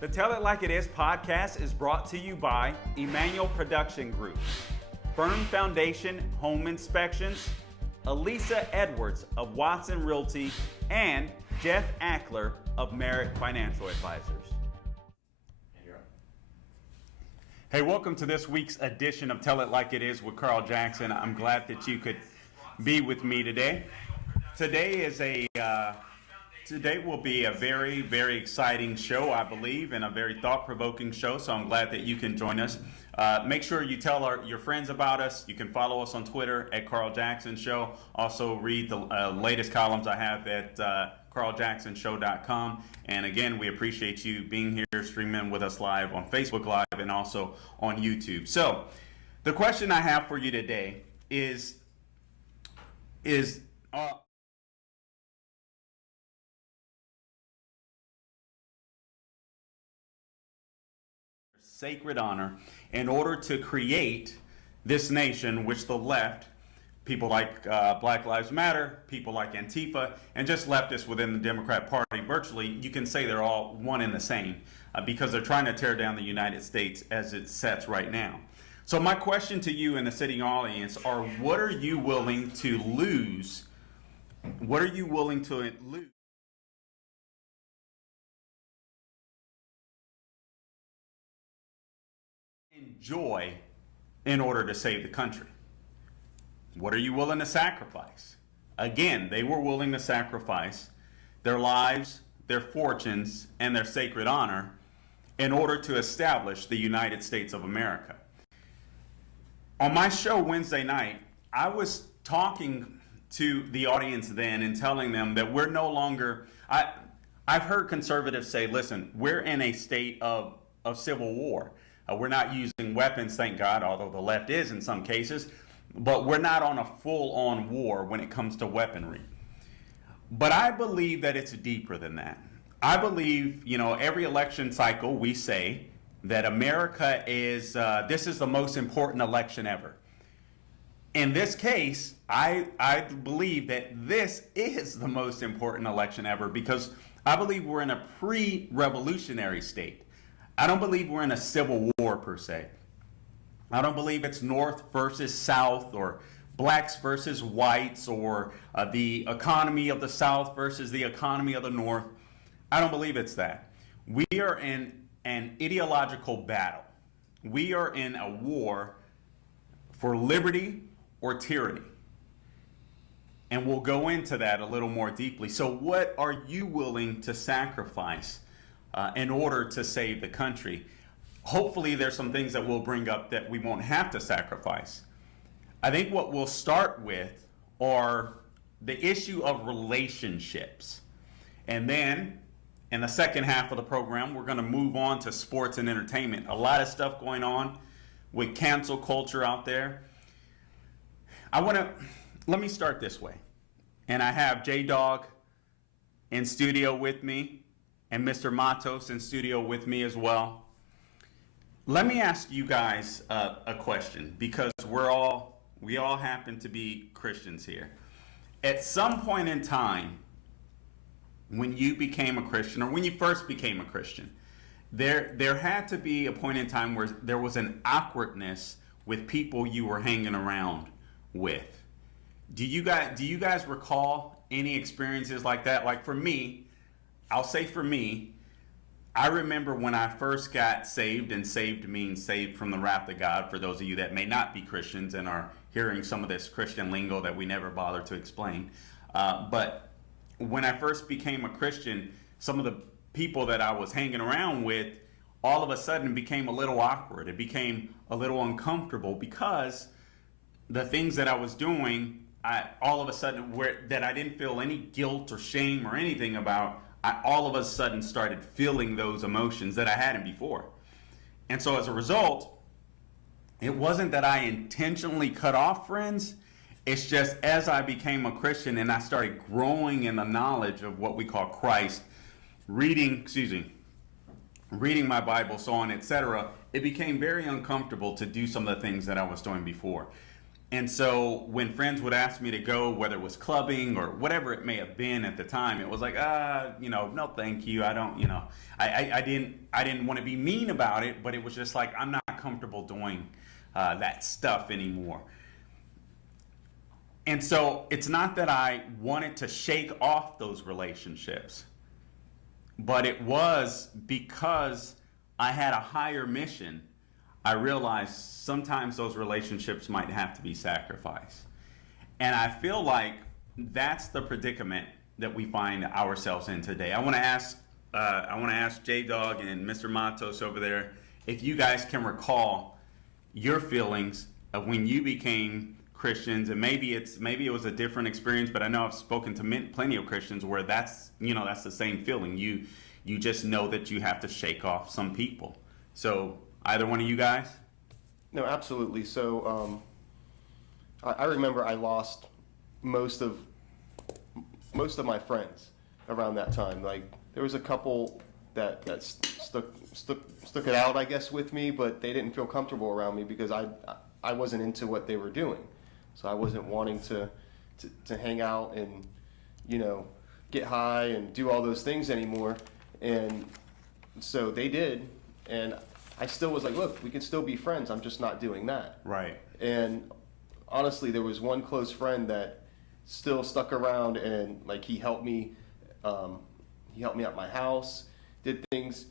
The Tell It Like It Is podcast is brought to you by Emmanuel Production Group, Firm Foundation Home Inspections, Elisa Edwards of Watson Realty, and Jeff Ackler of Merit Financial Advisors. Hey, welcome to this week's edition of Tell It Like It Is with Carl Jackson. I'm glad that you could be with me today. Today will be a very, very exciting show, I believe, and a very thought-provoking show, so I'm glad that you can join us. Make sure you tell your friends about us. You can follow us on Twitter at Carl Jackson Show. Also, read the latest columns I have at carljacksonshow.com. And again, we appreciate you being here, streaming with us live on Facebook Live and also on YouTube. So, the question I have for you today is sacred honor in order to create this nation, which the left, people like Black Lives Matter, people like Antifa, and just leftists within the Democrat Party, virtually, you can say they're all one and the same because they're trying to tear down the United States as it sets right now. So my question to you in the sitting audience are, what are you willing to lose? What are you willing to lose? Enjoy in order to save the country? What are you willing to sacrifice? Again, they were willing to sacrifice their lives, their fortunes, and their sacred honor in order to establish the United States of America. On my show Wednesday night, I was talking to the audience then and telling them that we're no longer, I've heard conservatives say, listen, we're in a state of civil war. We're not using weapons, thank God, although the left is in some cases, but we're not on a full-on war when it comes to weaponry. But I believe that it's deeper than that. I believe, every election cycle we say that America is, this is the most important election ever. In this case, I believe that this is the most important election ever because I believe we're in a pre-revolutionary state. I don't believe we're in a civil war per se. I don't believe it's North versus South or blacks versus whites or the economy of the South versus the economy of the North. I don't believe it's that. We are in an ideological battle. We are in a war for liberty or tyranny. And we'll go into that a little more deeply. So what are you willing to sacrifice in order to save the country? Hopefully there's some things that we'll bring up that we won't have to sacrifice. I think what we'll start with are the issue of relationships. And then in the second half of the program, we're going to move on to sports and entertainment. A lot of stuff going on with cancel culture out there. Let me start this way. And I have J-Dog in studio with me and Mr. Matos in studio with me as well. Let me ask you guys a question because we all happen to be Christians here. At some point in time, when you became a Christian or when you first became a Christian, there had to be a point in time where there was an awkwardness with people you were hanging around with. Do you guys recall any experiences like that? Like for me, I'll say for me, I remember when I first got saved, and saved means saved from the wrath of God, for those of you that may not be Christians and are hearing some of this Christian lingo that we never bother to explain. But when I first became a Christian, some of the people that I was hanging around with all of a sudden became a little awkward. It became a little uncomfortable because the things that I was doing, all of a sudden, that I didn't feel any guilt or shame or anything about, I all of a sudden started feeling those emotions that I hadn't before. And so as a result, it wasn't that I intentionally cut off friends. It's just as I became a Christian and I started growing in the knowledge of what we call Christ, reading my Bible, so on, etc., it became very uncomfortable to do some of the things that I was doing before. And so when friends would ask me to go, whether it was clubbing or whatever it may have been at the time, it was like, no, thank you. I don't, I didn't want to be mean about it, but it was just like, I'm not comfortable doing that stuff anymore. And so it's not that I wanted to shake off those relationships, but it was because I had a higher mission. I realized sometimes those relationships might have to be sacrificed. And I feel like that's the predicament that we find ourselves in today. I want to ask J Dog and Mr. Matos over there if you guys can recall your feelings of when you became Christians, and maybe it was a different experience, but I know I've spoken to plenty of Christians where that's the same feeling. You just know that you have to shake off some people. So either one of you guys? No, absolutely. So I remember I lost most of my friends around that time. Like there was a couple that stuck it out, I guess, with me, but they didn't feel comfortable around me because I wasn't into what they were doing. So I wasn't wanting to hang out and get high and do all those things anymore. And so they did, and I still was like, look, we can still be friends. I'm just not doing that. Right. And honestly, there was one close friend that still stuck around, and like he helped me at my house, did things.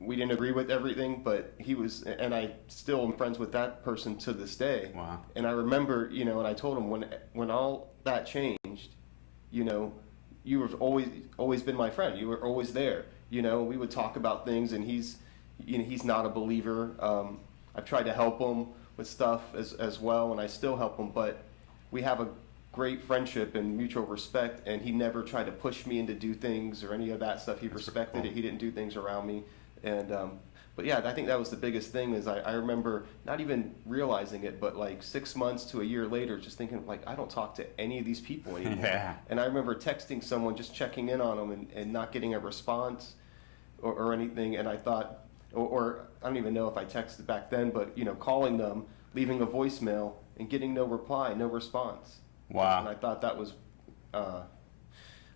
We didn't agree with everything, but he was, and I still am friends with that person to this day. Wow. And I remember, and I told him when all that changed, you have always been my friend. You were always there. We would talk about things, and he's not a believer. I've tried to help him with stuff as well, and I still help him, but we have a great friendship and mutual respect, and he never tried to push me into do things or any of that stuff. He respected it. He didn't do things around me. And but yeah, I think that was the biggest thing is I remember not even realizing it, but like 6 months to a year later, just thinking like, I don't talk to any of these people anymore. Yeah. And I remember texting someone, just checking in on them and not getting a response or anything. And I thought, or I don't even know if I texted back then, but calling them, leaving a voicemail and getting no reply, no response. Wow. And I thought that was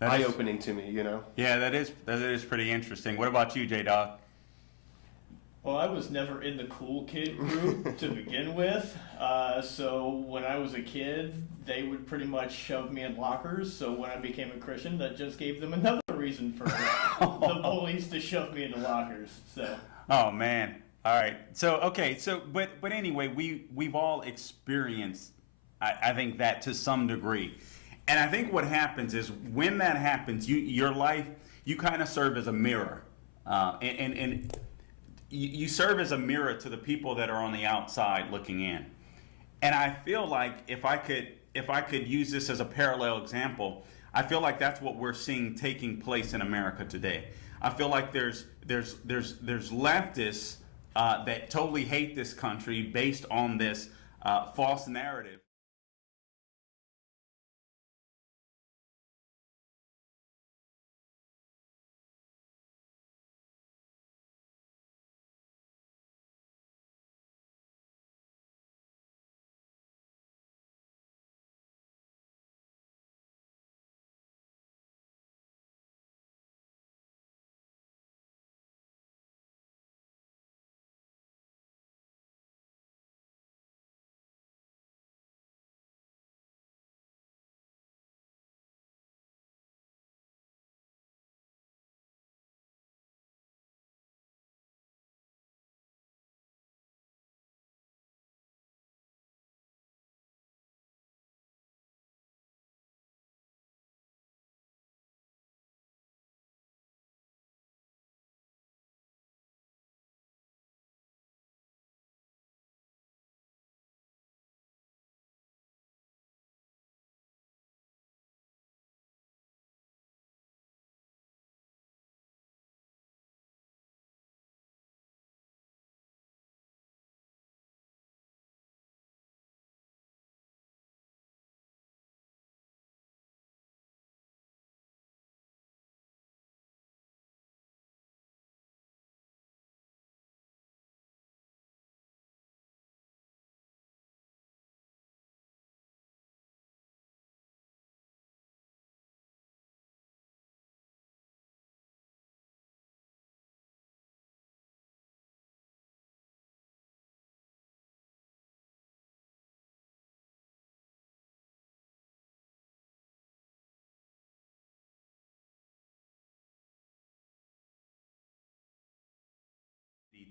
eye-opening to me, Yeah, that is pretty interesting. What about you, J Dog? Well, I was never in the cool kid group to begin with. So when I was a kid, they would pretty much shove me in lockers. So when I became a Christian, that just gave them another reason for the bullies to shove me into lockers. So. Oh man. All right. But anyway, we've all experienced, I think, that to some degree. And I think what happens is when that happens, your life, you kind of serve as a mirror. And you serve as a mirror to the people that are on the outside looking in. And I feel like if I could use this as a parallel example, I feel like that's what we're seeing taking place in America today. I feel like there's leftists that totally hate this country based on this false narrative.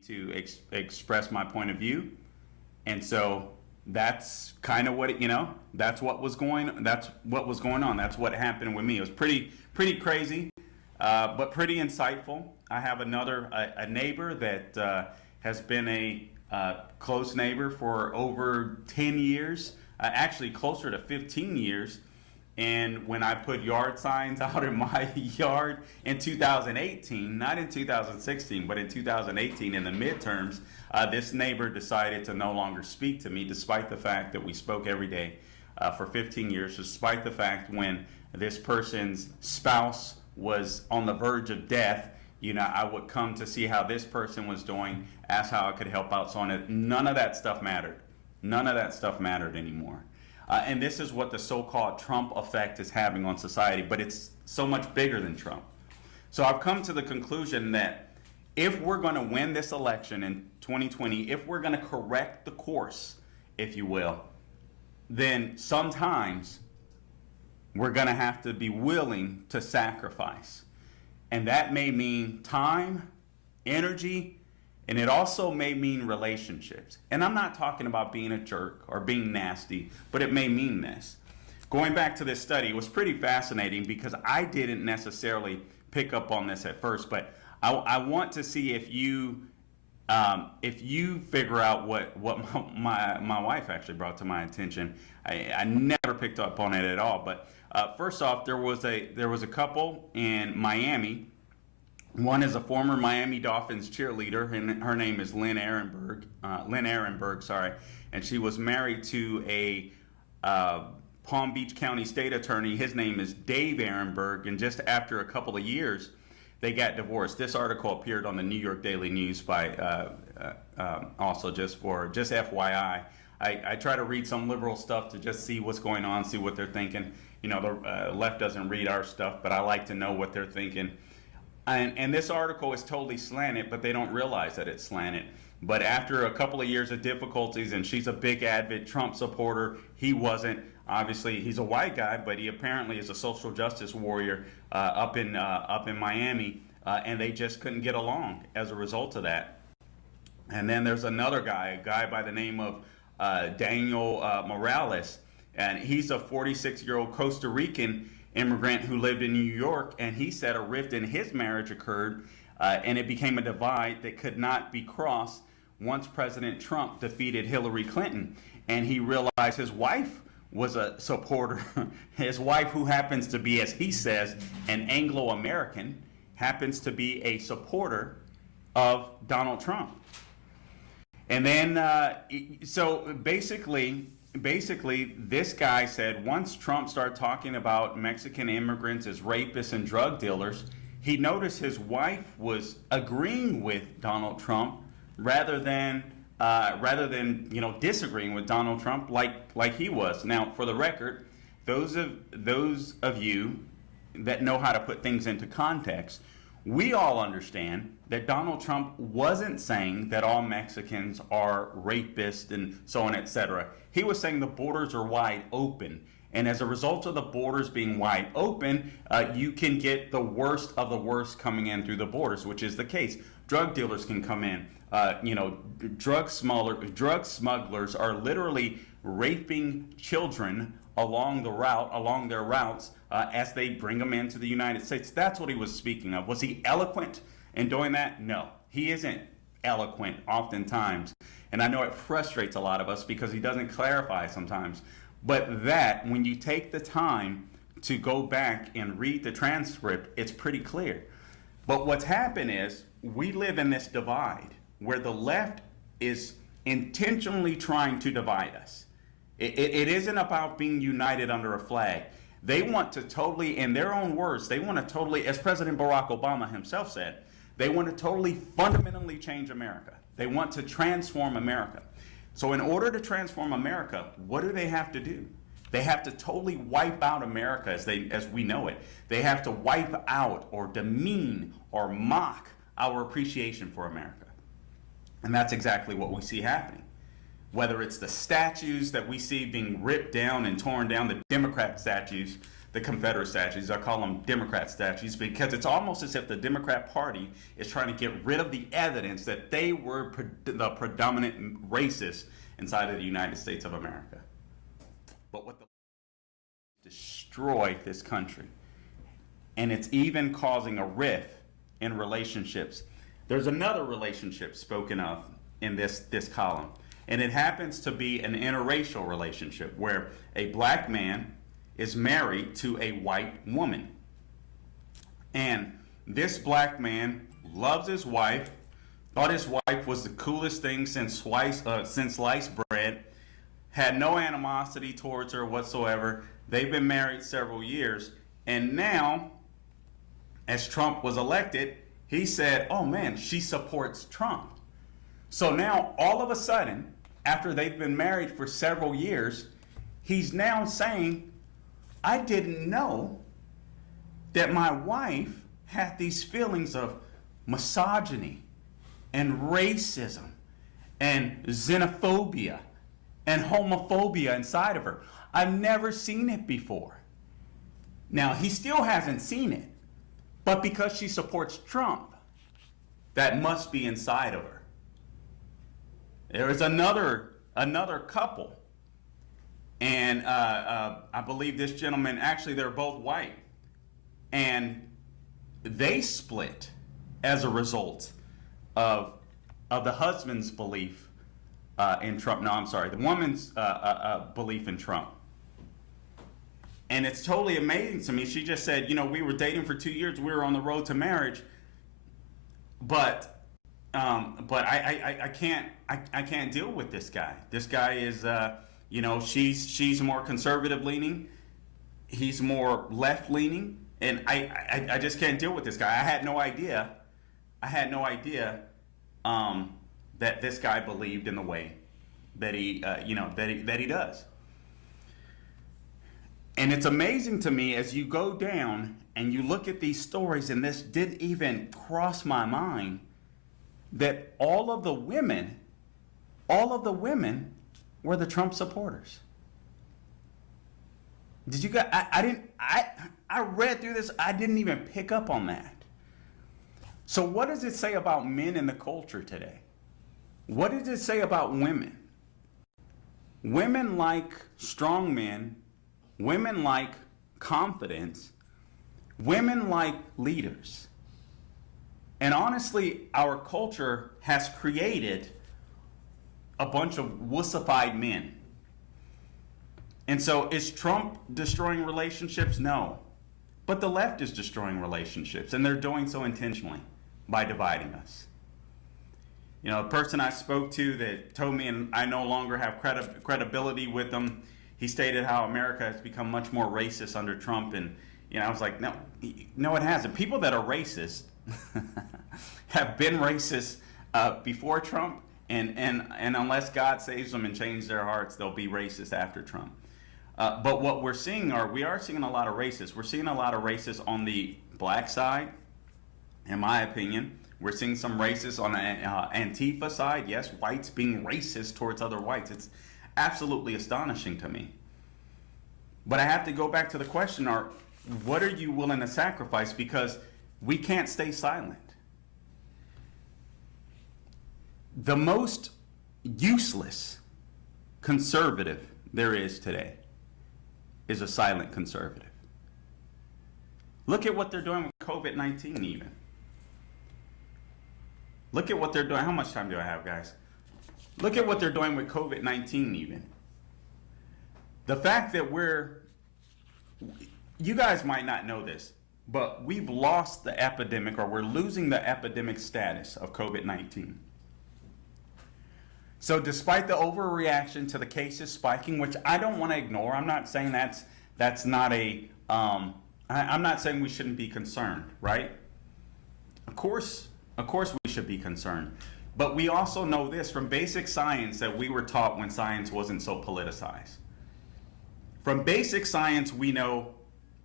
to express my point of view. And so that's kind of what that's what was going on. That's what happened with me. It was pretty crazy, but pretty insightful. I have a neighbor that has been a close neighbor for over 10 years, actually closer to 15 years. And when I put yard signs out in my yard in 2018, not in 2016, but in 2018 in the midterms, this neighbor decided to no longer speak to me, despite the fact that we spoke every day for 15 years, despite the fact when this person's spouse was on the verge of death, I would come to see how this person was doing, ask how I could help out, so on. None of that stuff mattered. None of that stuff mattered anymore. And this is what the so-called Trump effect is having on society, but it's so much bigger than Trump. So I've come to the conclusion that if we're going to win this election in 2020, if we're going to correct the course, if you will, then sometimes we're going to have to be willing to sacrifice. And that may mean time, energy, and it also may mean relationships. And I'm not talking about being a jerk or being nasty, but it may mean this. Going back to this study, it was pretty fascinating because I didn't necessarily pick up on this at first, but I want to see if you figure out what my wife actually brought to my attention. I never picked up on it at all. But first off, there was a couple in Miami. One is a former Miami Dolphins cheerleader, and her name is Lynn Ehrenberg, and she was married to a Palm Beach County state attorney. His name is Dave Ehrenberg, and just after a couple of years, they got divorced. This article appeared on the New York Daily News by also just FYI. I try to read some liberal stuff to just see what's going on, see what they're thinking. The left doesn't read our stuff, but I like to know what they're thinking. And this article is totally slanted, but they don't realize that it's slanted. But after a couple of years of difficulties, and she's a big avid Trump supporter, he wasn't. Obviously, he's a white guy, but he apparently is a social justice warrior up in Miami, and they just couldn't get along as a result of that. And then there's another guy, a guy by the name of Daniel Morales, and he's a 46-year-old Costa Rican immigrant who lived in New York, and he said a rift in his marriage occurred, and it became a divide that could not be crossed once President Trump defeated Hillary Clinton. And he realized his wife was a supporter. His wife, who happens to be, as he says, an Anglo-American, happens to be a supporter of Donald Trump. And then, so basically, this guy said once Trump started talking about Mexican immigrants as rapists and drug dealers, he noticed his wife was agreeing with Donald Trump rather than disagreeing with Donald Trump like he was. Now, for the record, those of you that know how to put things into context, we all understand that Donald Trump wasn't saying that all Mexicans are rapists and so on, etc. He was saying the borders are wide open. And as a result of the borders being wide open, you can get the worst of the worst coming in through the borders, which is the case. Drug dealers can come in. Drug smugglers are literally raping children along their routes as they bring them into the United States. That's what he was speaking of. Was he eloquent in doing that? No, he isn't eloquent oftentimes. And I know it frustrates a lot of us because he doesn't clarify sometimes. But that, when you take the time to go back and read the transcript, it's pretty clear. But what's happened is we live in this divide where the left is intentionally trying to divide us. It isn't about being united under a flag. They want to totally, in their own words, they want to totally, as President Barack Obama himself said, they want to totally fundamentally change America. They want to transform America. So in order to transform America, what do they have to do? They have to totally wipe out America as we know it. They have to wipe out or demean or mock our appreciation for America. And that's exactly what we see happening. Whether it's the statues that we see being ripped down and torn down, the Democrat statues the Confederate statues. I call them Democrat statues because it's almost as if the Democrat Party is trying to get rid of the evidence that they were the predominant racists inside of the United States of America. But what the destroy this country, and it's even causing a rift in relationships. There's another relationship spoken of in this column, and it happens to be an interracial relationship where a black man is married to a white woman, and this black man loves his wife, thought his wife was the coolest thing since sliced bread, had no animosity towards her whatsoever. They've been married several years, and now, as Trump was elected, he said, oh man, she supports Trump. So now, all of a sudden, after they've been married for several years, he's now saying, I didn't know that my wife had these feelings of misogyny and racism and xenophobia and homophobia inside of her. I've never seen it before. Now, he still hasn't seen it, but because she supports Trump, that must be inside of her. There is another couple, and I believe this gentleman, actually they're both white, and they split as a result of the husband's belief in Trump. No, I'm sorry, the woman's belief in Trump. And it's totally amazing to me. She just said, we were dating for 2 years. We were on the road to marriage, but I can't deal with this guy. This guy is, she's more conservative leaning. He's more left leaning, and I just can't deal with this guy. I had no idea that this guy believed in the way that he does. And it's amazing to me as you go down and you look at these stories, and this didn't even cross my mind, that all of the women were the Trump supporters. Did you guys, I read through this, I didn't even pick up on that. So what does it say about men in the culture today? What does it say about women? Women like strong men. Women like confidence. Women like leaders. And honestly, our culture has created a bunch of wussified men. And so is Trump destroying relationships? No. But the left is destroying relationships, and they're doing so intentionally by dividing us. A person I spoke to that told me, and I no longer have credibility with them, he stated how America has become much more racist under Trump, and I was like, no, it hasn't. People that are racist have been racist before Trump, and unless God saves them and changes their hearts, they'll be racist after Trump. But what we are seeing a lot of racists. We're seeing a lot of racists on the black side, in my opinion. We're seeing some racists on the Antifa side. Yes, whites being racist towards other whites. It's absolutely astonishing to me. But I have to go back to the question, what are you willing to sacrifice? Because we can't stay silent. The most useless conservative there is today is a silent conservative. Look at what they're doing with COVID-19 even. Look at what they're doing. How much time do I have, guys? Look at what they're doing with COVID-19 even. The fact that you guys might not know this, but we've lost the epidemic, or we're losing the epidemic status of COVID-19. So despite the overreaction to the cases spiking, which I don't want to ignore, I'm not saying that's not I'm not saying we shouldn't be concerned, right? Of course we should be concerned. But we also know this from basic science that we were taught when science wasn't so politicized. From basic science, we know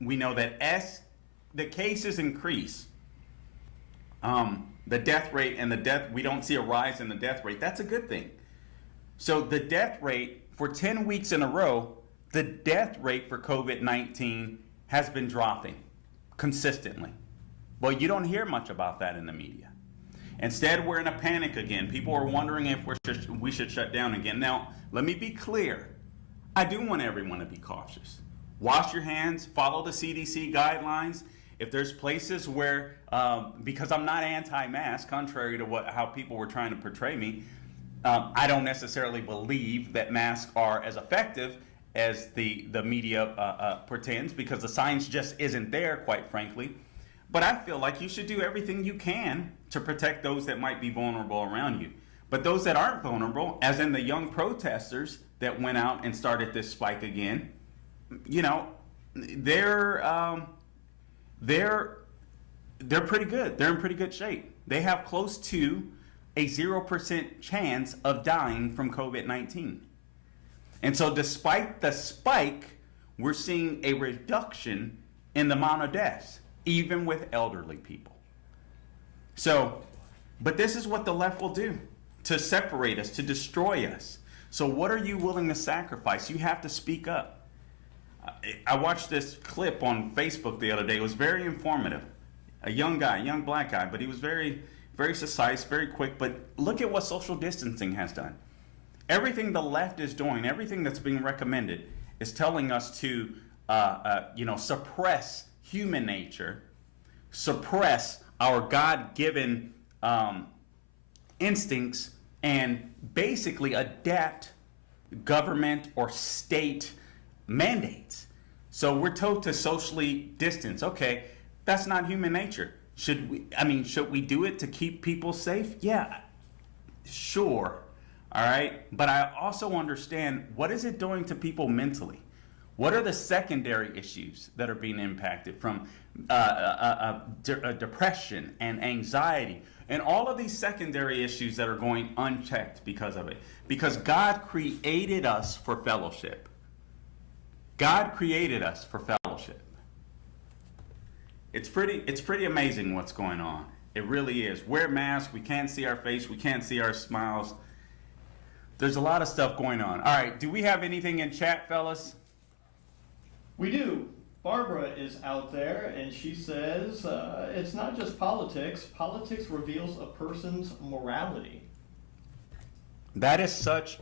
that as the cases increase, the death rate we don't see a rise in the death rate. That's a good thing. So the death rate for 10 weeks in a row, the death rate for COVID-19 has been dropping consistently. Well, you don't hear much about that in the media. Instead, we're in a panic again. People are wondering if we should shut down again. Now, let me be clear. I do want everyone to be cautious. Wash your hands, follow the CDC guidelines. If there's places where, because I'm not anti-mask, contrary to how people were trying to portray me, I don't necessarily believe that masks are as effective as the media pretends, because the science just isn't there, quite frankly. But I feel like you should do everything you can to protect those that might be vulnerable around you. But those that aren't vulnerable, as in the young protesters that went out and started this spike again, you know, they're pretty good. They're in pretty good shape. They have close to a 0% chance of dying from COVID-19. And so despite the spike, we're seeing a reduction in the amount of deaths, even with elderly people. So, but this is what the left will do to separate us, to destroy us. So what are you willing to sacrifice? You have to speak up. I watched this clip on Facebook the other day. It was very informative. A young guy, a young black guy, but he was very, very concise, very quick. But look at what social distancing has done. Everything the left is doing, everything that's being recommended, is telling us to, suppress human nature, suppress our God-given instincts, and basically adapt government or state mandates. So we're told to socially distance. Okay, that's not human nature. Should we do it to keep people safe? Yeah, sure. All right. But I also understand, what is it doing to people mentally? What are the secondary issues that are being impacted from depression and anxiety and all of these secondary issues that are going unchecked because of it? Because God created us for fellowship. God created us for fellowship. It's pretty amazing what's going on. It really is. Wear masks. We can't see our face. We can't see our smiles. There's a lot of stuff going on. All right. Do we have anything in chat, fellas? We do. Barbara is out there, and she says, it's not just politics. Politics reveals a person's morality. That is such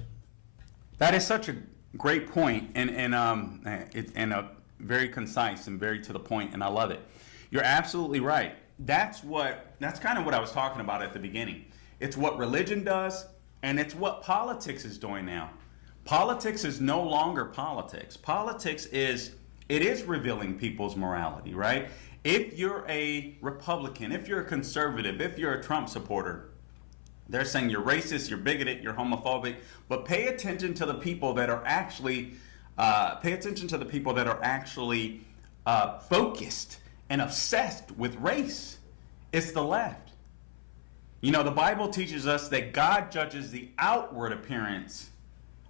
a great point, and a very concise and very to the point, and I love it. You're absolutely right. That's kind of what I was talking about at the beginning. It's what religion does, and it's what politics is doing now. Politics is no longer politics. Politics is revealing people's morality, right? If you're a Republican, if you're a conservative, if you're a Trump supporter, they're saying you're racist, you're bigoted, you're homophobic, but pay attention to the people that are actually focused and obsessed with race. It's the left. You know, the Bible teaches us that God judges the outward appearance,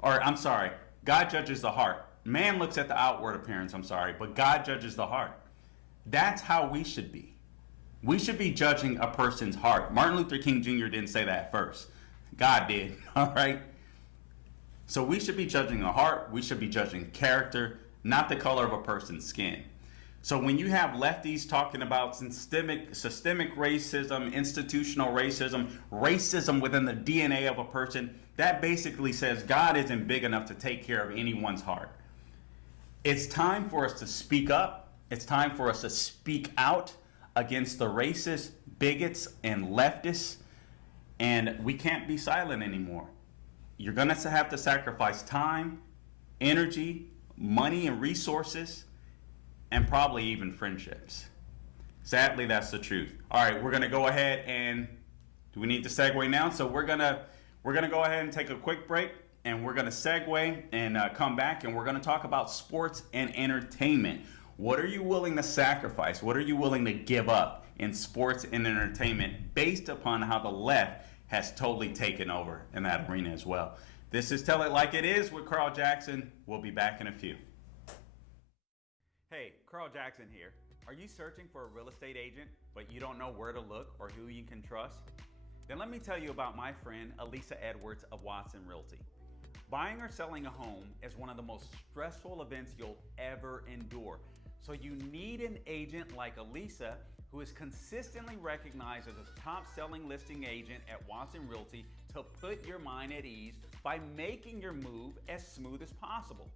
God judges the heart. Man looks at the outward appearance, but God judges the heart. That's how we should be. We should be judging a person's heart. Martin Luther King Jr. didn't say that first. God did, all right? So we should be judging the heart. We should be judging character, not the color of a person's skin. So when you have lefties talking about systemic racism, institutional racism, racism within the DNA of a person, that basically says God isn't big enough to take care of anyone's heart. It's time for us to speak up. It's time for us to speak out against the racists, bigots, and leftists. And we can't be silent anymore. You're going to have to sacrifice time, energy, money, and resources, and probably even friendships. Sadly, that's the truth. All right, we're going to go ahead and do we need to segue now? So we're gonna go ahead and take a quick break, and we're gonna segue and come back, and we're gonna talk about sports and entertainment. What are you willing to sacrifice? What are you willing to give up in sports and entertainment based upon how the left has totally taken over in that arena as well? This is Tell It Like It Is with Carl Jackson. We'll be back in a few. Hey, Carl Jackson here. Are you searching for a real estate agent, but you don't know where to look or who you can trust? Then let me tell you about my friend, Elisa Edwards of Watson Realty. Buying or selling a home is one of the most stressful events you'll ever endure. So you need an agent like Elisa, who is consistently recognized as a top-selling listing agent at Watson Realty, to put your mind at ease by making your move as smooth as possible.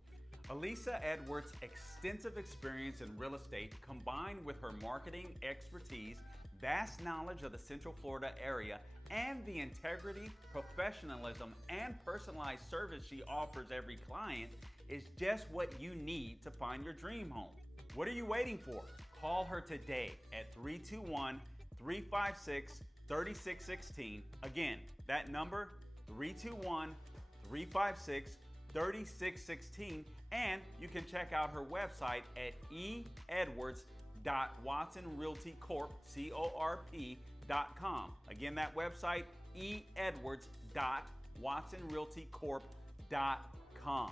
Elisa Edwards' extensive experience in real estate, combined with her marketing expertise, vast knowledge of the Central Florida area, and the integrity, professionalism, and personalized service she offers every client, is just what you need to find your dream home. What are you waiting for? Call her today at 321-356-3616. Again, that number, 321-356-3616. And you can check out her website at eedwards.watsonrealtycorp.com. Again, that website, eedwards.watsonrealtycorp.com.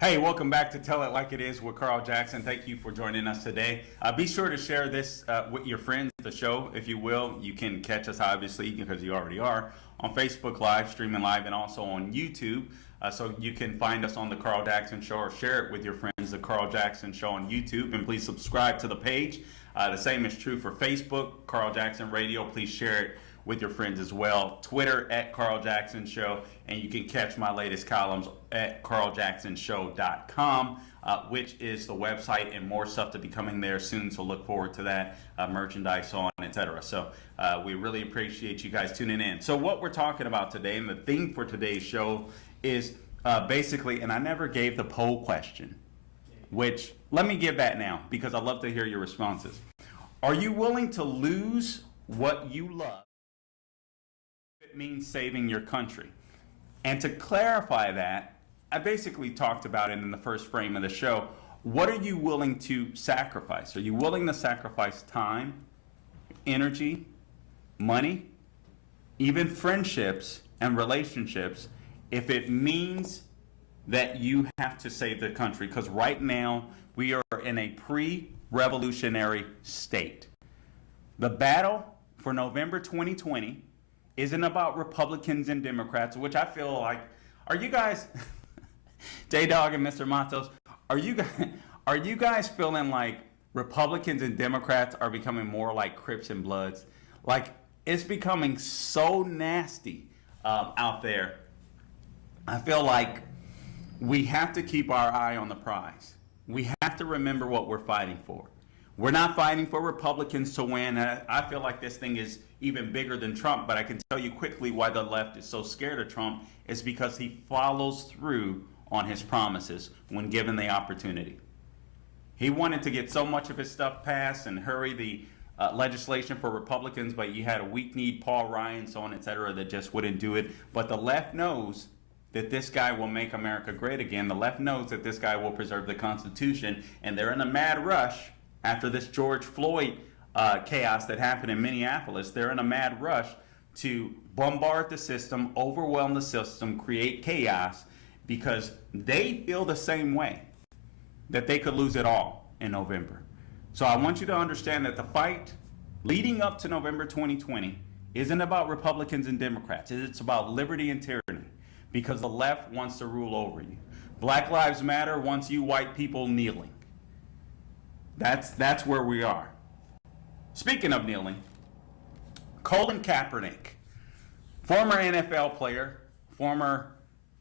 Hey, welcome back to Tell It Like It Is with Carl Jackson. Thank you for joining us today. Be sure to share this with your friends, the show, if you will. You can catch us, obviously, because you already are, on Facebook Live, streaming live, and also on YouTube. So you can find us on The Carl Jackson Show, or share it with your friends, The Carl Jackson Show on YouTube. And please subscribe to the page. The same is true for Facebook, Carl Jackson Radio. Please share it with your friends as well. Twitter at Carl Jackson Show, and you can catch my latest columns at carljacksonshow.com, which is the website, and more stuff to be coming there soon, so look forward to that, merchandise on, etc. So we really appreciate you guys tuning in. So what we're talking about today, and the theme for today's show is basically, and I never gave the poll question, which, let me give that now, because I'd love to hear your responses. Are you willing to lose what you love if it means saving your country? And to clarify that, I basically talked about it in the first frame of the show. What are you willing to sacrifice? Are you willing to sacrifice time, energy, money, even friendships and relationships if it means that you have to save the country? Because right now we are in a pre-revolutionary state. The battle for November 2020 isn't about Republicans and Democrats, which I feel like, are you guys, J-Dog and Mr. Matos, are you guys feeling like Republicans and Democrats are becoming more like Crips and Bloods? Like, it's becoming so nasty out there. I feel like we have to keep our eye on the prize. We have to remember what we're fighting for. We're not fighting for Republicans to win. I feel like this thing is even bigger than Trump, but I can tell you quickly why the left is so scared of Trump is because he follows through on his promises when given the opportunity. He wanted to get so much of his stuff passed and hurry the legislation for Republicans, but you had a weak-kneed Paul Ryan, so on, et cetera, that just wouldn't do it. But the left knows that this guy will make America great again. The left knows that this guy will preserve the Constitution, and they're in a mad rush after this George Floyd chaos that happened in Minneapolis. They're in a mad rush to bombard the system, overwhelm the system, create chaos, because they feel the same way, that they could lose it all in November. So I want you to understand that the fight leading up to November 2020 isn't about Republicans and Democrats. It's about liberty and tyranny, because the left wants to rule over you. Black Lives Matter wants you white people kneeling. That's where we are. Speaking of kneeling, Colin Kaepernick, former NFL player,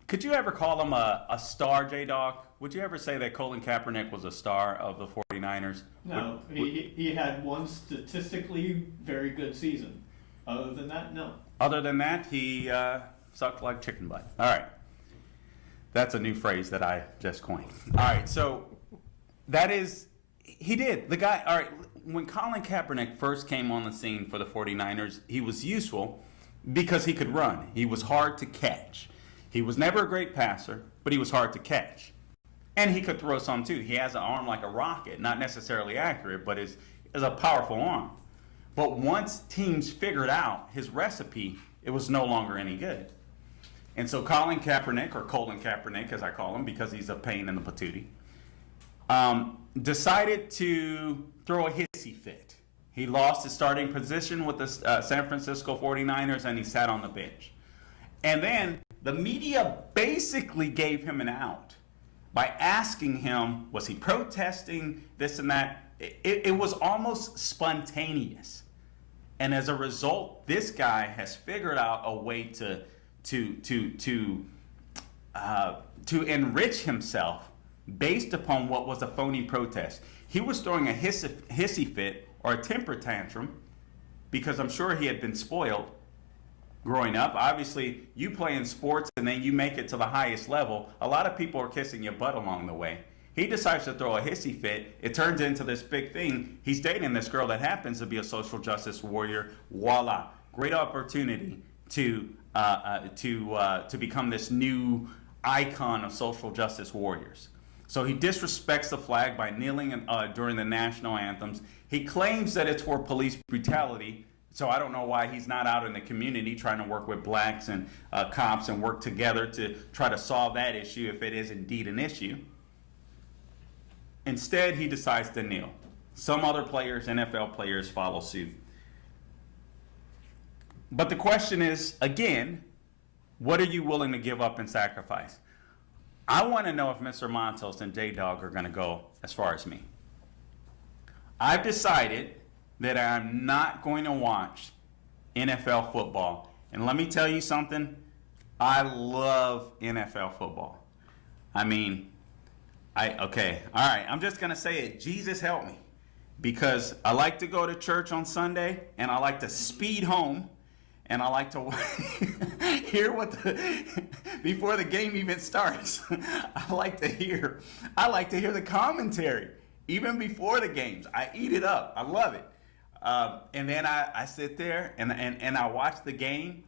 could you ever call him a star, J-Dog? Would you ever say that Colin Kaepernick was a star of the 49ers? No, he had one statistically very good season. Other than that, no. Other than that, he sucked like chicken butt. All right. That's a new phrase that I just coined. All right, so that is, he did. The guy, all right, when Colin Kaepernick first came on the scene for the 49ers, he was useful because he could run. He was hard to catch. He was never a great passer, but he was hard to catch. And he could throw some too. He has an arm like a rocket, not necessarily accurate, but is a powerful arm. But once teams figured out his recipe, it was no longer any good. And so Colin Kaepernick, or Colin Kaepernick as I call him because he's a pain in the patootie, decided to throw a hissy fit. He lost his starting position with the San Francisco 49ers and he sat on the bench. And then the media basically gave him an out by asking him, was he protesting, this and that? It was almost spontaneous. And as a result, this guy has figured out a way to enrich himself based upon what was a phony protest. He was throwing a hissy fit or a temper tantrum because I'm sure he had been spoiled growing up. Obviously, you play in sports and then you make it to the highest level. A lot of people are kissing your butt along the way. He decides to throw a hissy fit. It turns into this big thing. He's dating this girl that happens to be a social justice warrior. Voila. Great opportunity to become this new icon of social justice warriors. So he disrespects the flag by kneeling during the national anthems. He claims that it's for police brutality. So I don't know why he's not out in the community trying to work with blacks and cops and work together to try to solve that issue if it is indeed an issue. Instead, he decides to kneel. Some other players, NFL players, follow suit. But the question is, again, what are you willing to give up and sacrifice? I want to know if Mr. Montos and J-Dog are going to go as far as me. I've decided that I'm not going to watch NFL football. And let me tell you something. I love NFL football. I mean, okay, all right, I'm just going to say it. Jesus help me. Because I like to go to church on Sunday, and I like to speed home, and I like to hear before the game even starts. I like to hear the commentary, even before the games. I eat it up. I love it. And then I sit there and I watch the game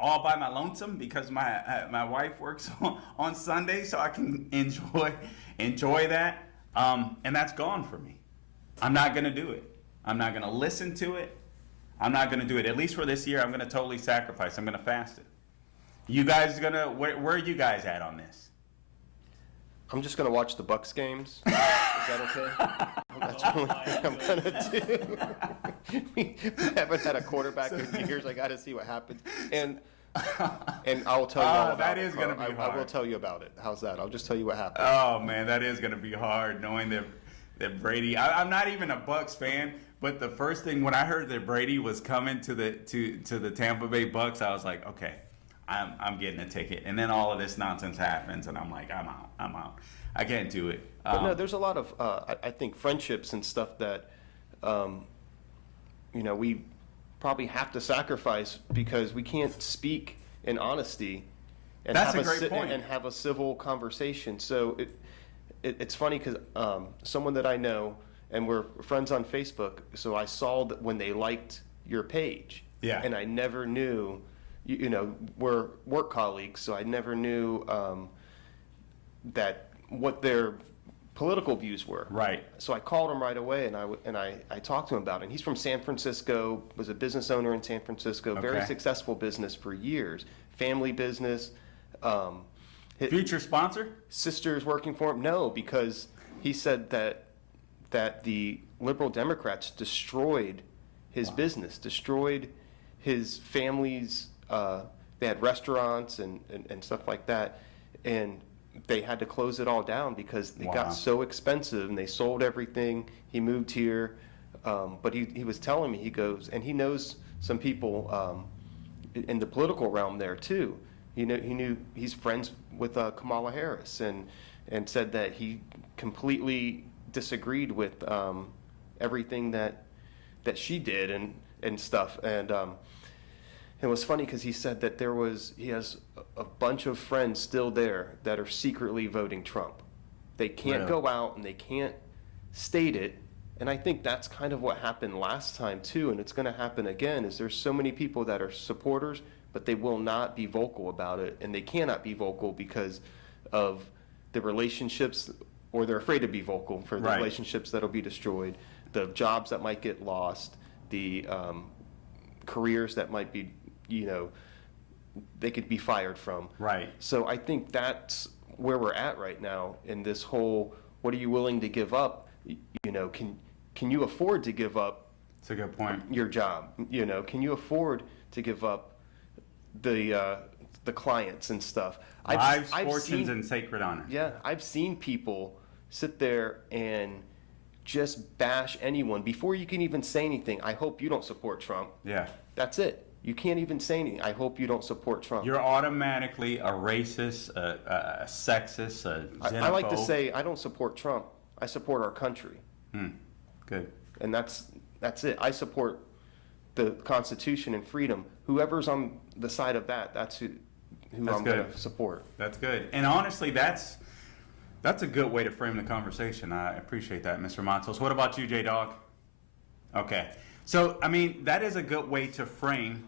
all by my lonesome because my wife works on Sunday, so I can enjoy that. And that's gone for me. I'm not going to do it. I'm not going to listen to it. I'm not going to do it. At least for this year, I'm going to totally sacrifice. I'm going to fast it. You guys where are you guys at on this? I'm just going to watch the Bucks games. Is that okay? That's the only thing I'm going to do. We haven't had a quarterback in years. I got to see what happens. And I'll tell you all about that it. is going to be hard. I will tell you about it. How's that? I'll just tell you what happened. Oh, man, that is going to be hard knowing that Brady, I'm not even a Bucks fan, but the first thing when I heard that Brady was coming to the Tampa Bay Bucks, I was like, okay, I'm getting a ticket. And then all of this nonsense happens, and I'm like, I'm out. I can't do it. But no, there's a lot of, I think, friendships and stuff that, we probably have to sacrifice because we can't speak in honesty and That's a great point. And have a civil conversation. So it's funny because someone that I know, and we're friends on Facebook, so I saw that when they liked your page. Yeah. And I never knew, we're work colleagues, so I never knew that what their political views were. Right. So I called him right away, and I talked to him about it. And he's from San Francisco, was a business owner in San Francisco, very Okay. successful business for years, family business. Future sponsor? Sister's working for him? No, because he said that the liberal Democrats destroyed his business, destroyed his family's, they had restaurants and stuff like that, and they had to close it all down because it got so expensive, and they sold everything. He moved here, but he was telling me, he goes, and he knows some people in the political realm there too. He's friends with Kamala Harris, and said that he completely disagreed with everything that she did and stuff, It was funny because he said that he has a bunch of friends still there that are secretly voting Trump. They can't Really? go out and they can't state it. And I think that's kind of what happened last time too, and it's going to happen again, is there's so many people that are supporters, but they will not be vocal about it, and they cannot be vocal because of the relationships, or they're afraid to be vocal for the Right. relationships that'll be destroyed, the jobs that might get lost, the careers that might be, they could be fired from. Right. So I think that's where we're at right now in this whole, what are you willing to give up? Can you afford to give up It's a good point. your job? Can you afford to give up the clients and stuff? Lives, fortunes, seen, and sacred honor. yeah, I've seen people sit there and just bash anyone before you can even say anything. I hope you don't support Trump. Yeah. That's it. You can't even say anything. I hope you don't support Trump. You're automatically a racist, a sexist, a xenophobe. I like to say I don't support Trump. I support our country. Good. And that's it. I support the Constitution and freedom. Whoever's on the side of that, that's who That's I'm going good. to support. That's good. And honestly, that's a good way to frame the conversation. I appreciate that, Mr. Matos. What about you, J-Dog? Okay. So, I mean, that is a good way to frame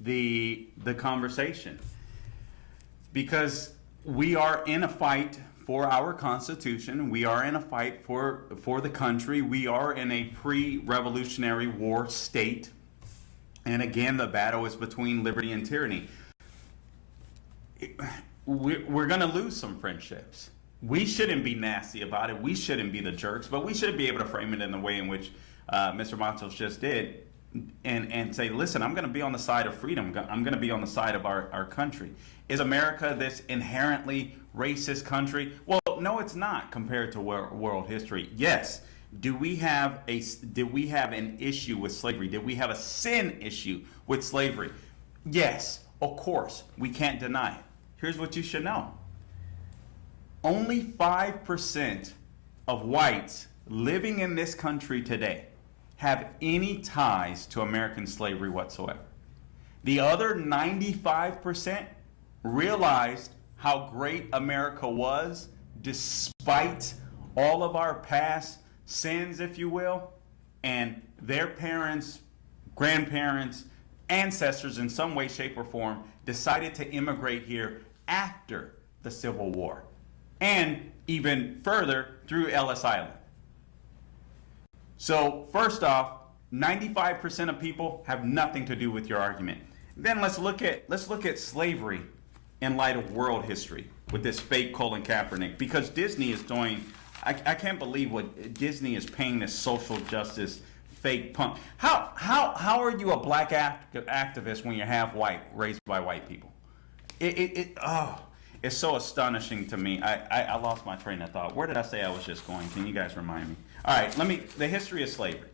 the conversation, because we are in a fight for our Constitution. We are in a fight for the country. We are in a pre-Revolutionary War state. And again, the battle is between liberty and tyranny. We're going to lose some friendships. We shouldn't be nasty about it. We shouldn't be the jerks, but we should be able to frame it in the way in which Mr. Matos just did, and say, listen, I'm going to be on the side of freedom. I'm going to be on the side of our country. Is America this inherently racist country? Well, no, it's not compared to world history. Yes. Did we have an issue with slavery? Did we have a sin issue with slavery? Yes, of course. We can't deny it. Here's what you should know. Only 5% of whites living in this country today have any ties to American slavery whatsoever. The other 95% realized how great America was despite all of our past sins, if you will, and their parents, grandparents, ancestors in some way, shape, or form decided to immigrate here after the Civil War, and even further through Ellis Island. So first off, 95% of people have nothing to do with your argument. Then let's look at slavery in light of world history with this fake Colin Kaepernick, because Disney is doing, I can't believe what Disney is paying this social justice fake punk. How are you a black activist when you're half white, raised by white people? It's so astonishing to me. I lost my train of thought. Where did I say I was just going? Can you guys remind me? All right, the history of slavery.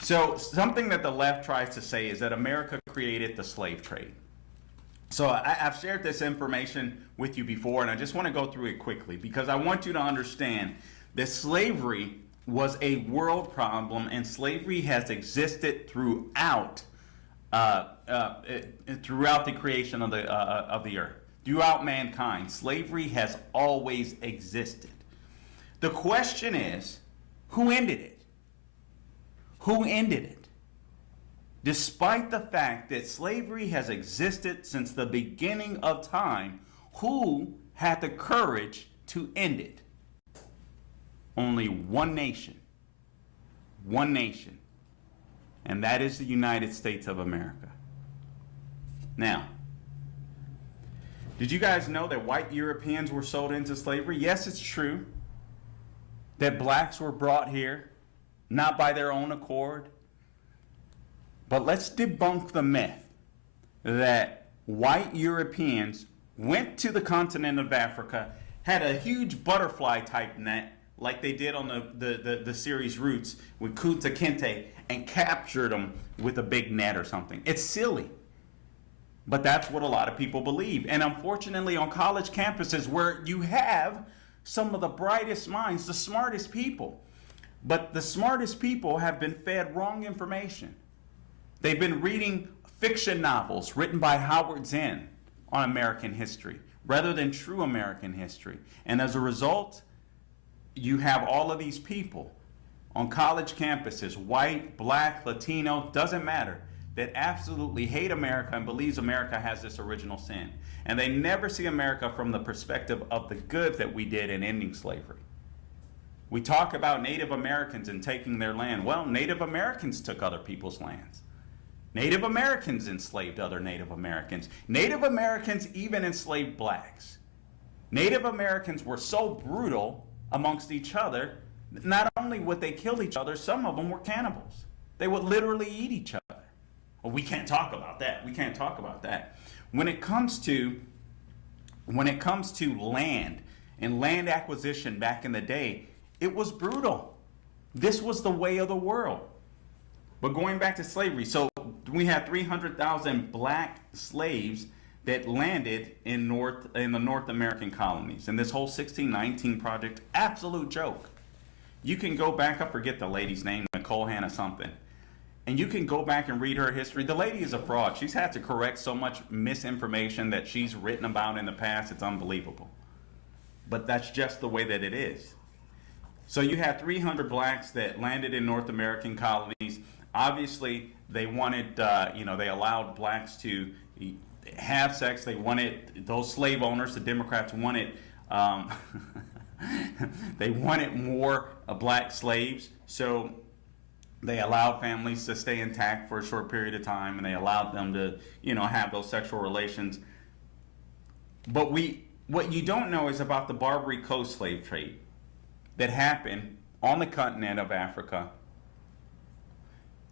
So something that the left tries to say is that America created the slave trade. So I've shared this information with you before, and I just want to go through it quickly because I want you to understand that slavery was a world problem, and slavery has existed throughout the creation of the earth, throughout mankind. Slavery has always existed. The question is, who ended it? Who ended it? Despite the fact that slavery has existed since the beginning of time, who had the courage to end it? Only one nation. One nation. And that is the United States of America. Now, did you guys know that white Europeans were sold into slavery? Yes, it's true that blacks were brought here, not by their own accord. But let's debunk the myth that white Europeans went to the continent of Africa, had a huge butterfly type net like they did on the series Roots with Kunta Kinte, and captured them with a big net or something. It's silly. But that's what a lot of people believe. And unfortunately, on college campuses where you have some of the brightest minds, the smartest people, but the smartest people have been fed wrong information. They've been reading fiction novels written by Howard Zinn on American history rather than true American history. And as a result, you have all of these people on college campuses, white, black, Latino, doesn't matter, that absolutely hate America and believes America has this original sin. And they never see America from the perspective of the good that we did in ending slavery. We talk about Native Americans and taking their land. Well, Native Americans took other people's lands. Native Americans enslaved other Native Americans. Native Americans even enslaved blacks. Native Americans were so brutal amongst each other, not only would they kill each other, some of them were cannibals. They would literally eat each other. Well, we can't talk about that. We can't talk about that. When it comes to land and land acquisition back in the day, it was brutal. This was the way of the world. But going back to slavery, so we had 300,000 black slaves that landed in the North American colonies. And this whole 1619 project, absolute joke. You can go back, I forget the lady's name, Nicole Hannah something. And you can go back and read her history. The lady is a fraud. She's had to correct so much misinformation that she's written about in the past. It's unbelievable. But that's just the way that it is. So you had 300 blacks that landed in North American colonies. Obviously, they wanted, they allowed blacks to have sex. They wanted, those slave owners, the Democrats wanted, they wanted more black slaves. So they allowed families to stay intact for a short period of time, and they allowed them to, have those sexual relations. But what you don't know is about the Barbary Coast slave trade that happened on the continent of Africa,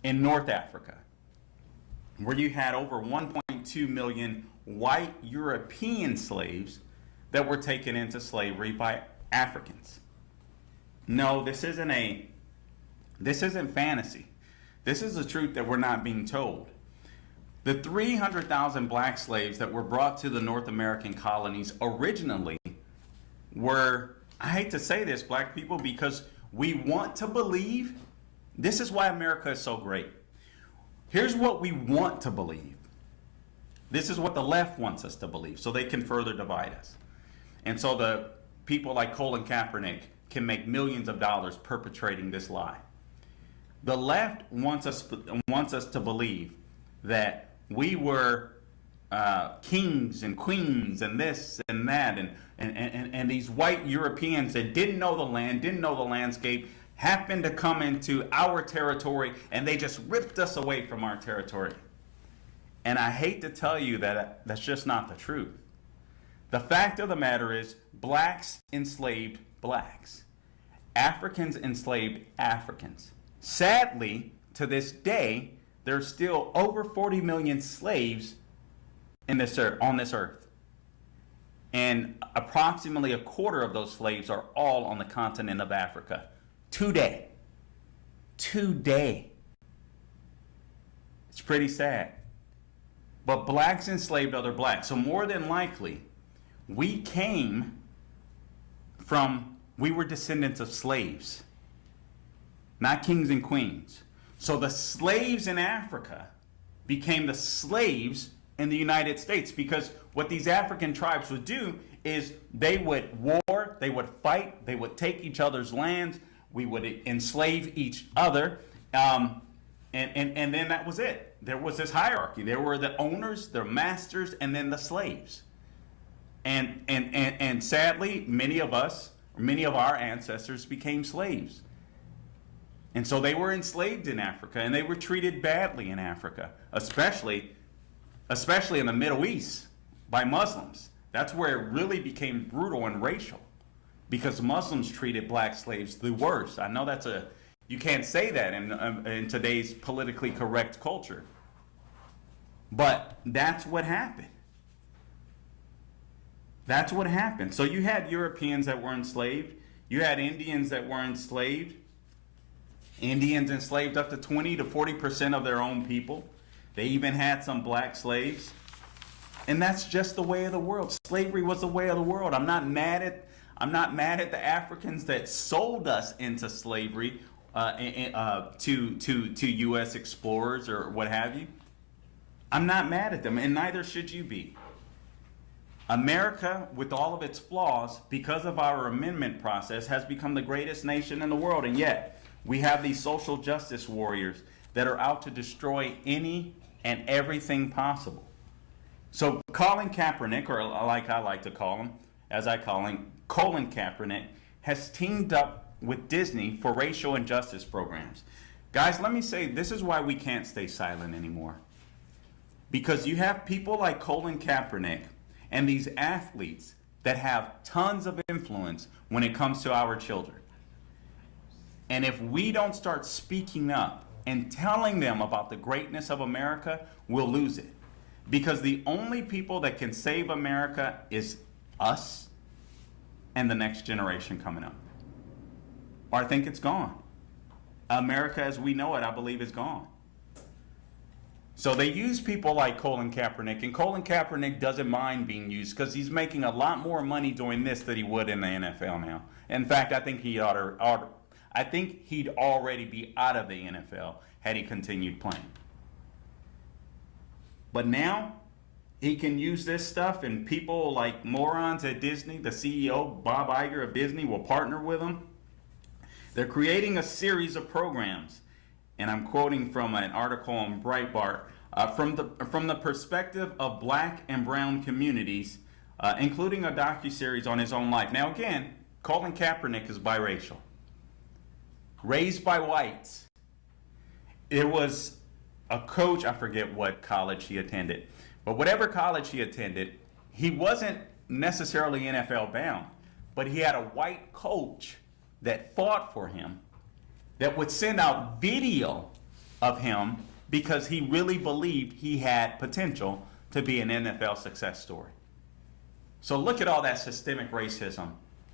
in North Africa, where you had over 1.2 million white European slaves that were taken into slavery by Africans. No, this isn't fantasy. This is the truth that we're not being told. The 300,000 black slaves that were brought to the North American colonies originally were, I hate to say this, black people, because we want to believe, this is why America is so great. Here's what we want to believe. This is what the left wants us to believe, so they can further divide us. And so the people like Colin Kaepernick can make millions of dollars perpetrating this lie. The left wants us to believe that we were kings and queens and this and that, and these white Europeans that didn't know the land, didn't know the landscape, happened to come into our territory, and they just ripped us away from our territory. And I hate to tell you that that's just not the truth. The fact of the matter is, blacks enslaved blacks. Africans enslaved Africans. Sadly, to this day, there's still over 40 million slaves on this earth. And approximately a quarter of those slaves are all on the continent of Africa. Today. It's pretty sad. But blacks enslaved other blacks. So more than likely, we were descendants of slaves, not kings and queens. So the slaves in Africa became the slaves in the United States, because what these African tribes would do is they would war, they would fight, they would take each other's lands, we would enslave each other, and then that was it. There was this hierarchy. There were the owners, the masters, and then the slaves. And sadly, many of our ancestors became slaves. And so they were enslaved in Africa, and they were treated badly in Africa, especially in the Middle East by Muslims. That's where it really became brutal and racial, because Muslims treated black slaves the worst. I know you can't say that in today's politically correct culture, but that's what happened. That's what happened. So you had Europeans that were enslaved. You had Indians that were enslaved. Indians enslaved up to 20 to 40% of their own people. They even had some black slaves. And that's just the way of the world. Slavery was the way of the world. I'm not mad at the Africans that sold us into slavery to U.S. explorers or what have you. I'm not mad at them, and neither should you be. America, with all of its flaws, because of our amendment process, has become the greatest nation in the world. And yet, we have these social justice warriors that are out to destroy any and everything possible. So Colin Kaepernick, or like I like to call him, as I call him, Colin Kaepernick, has teamed up with Disney for racial injustice programs. Guys, let me say, this is why we can't stay silent anymore. Because you have people like Colin Kaepernick and these athletes that have tons of influence when it comes to our children. And if we don't start speaking up and telling them about the greatness of America, we'll lose it. Because the only people that can save America is us and the next generation coming up. Or I think it's gone. America as we know it, I believe, is gone. So they use people like Colin Kaepernick, and Colin Kaepernick doesn't mind being used because he's making a lot more money doing this than he would in the NFL now. In fact, I think he'd already be out of the NFL had he continued playing. But now he can use this stuff, and people like morons at Disney, the CEO, Bob Iger of Disney, will partner with him. They're creating a series of programs, and I'm quoting from an article on Breitbart, from the perspective of black and brown communities, including a docuseries on his own life. Now again, Colin Kaepernick is biracial. Raised by whites. It was a coach, I forget what college he attended, but whatever college he attended, he wasn't necessarily NFL bound, but he had a white coach that fought for him, that would send out video of him because he really believed he had potential to be an NFL success story. So look at all that systemic racism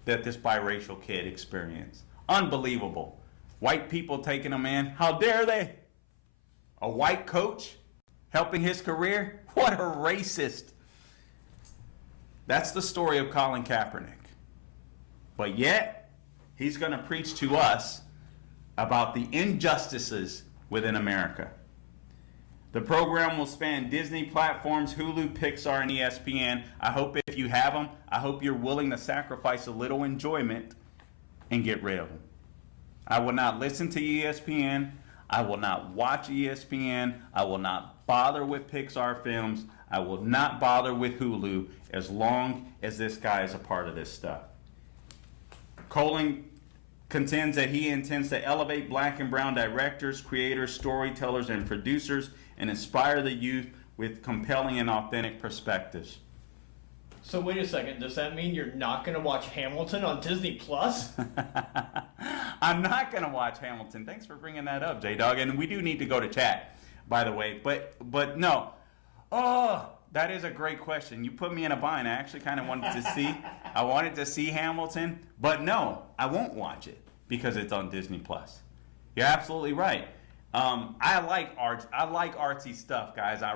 that this biracial kid experienced. Unbelievable. White people taking him in. How dare they? A white coach helping his career? What a racist. That's the story of Colin Kaepernick. But yet, he's going to preach to us about the injustices within America. The program will span Disney platforms, Hulu, Pixar, and ESPN. I hope if you have them, I hope you're willing to sacrifice a little enjoyment and get rid of them. I will not listen to ESPN. I will not watch ESPN. I will not bother with Pixar films. I will not bother with Hulu as long as this guy is a part of this stuff. Colin contends that he intends to elevate black and brown directors, creators, storytellers, and producers and inspire the youth with compelling and authentic perspectives. So wait a second, does that mean you're not going to watch Hamilton on Disney Plus? I'm not going to watch Hamilton. Thanks for bringing that up, J-Dog. And we do need to go to chat, by the way. But no. Oh, that is a great question. You put me in a bind. I actually kind of wanted to see. I wanted to see Hamilton. But no, I won't watch it because it's on Disney Plus. You're absolutely right. I like art. I like artsy stuff, guys. I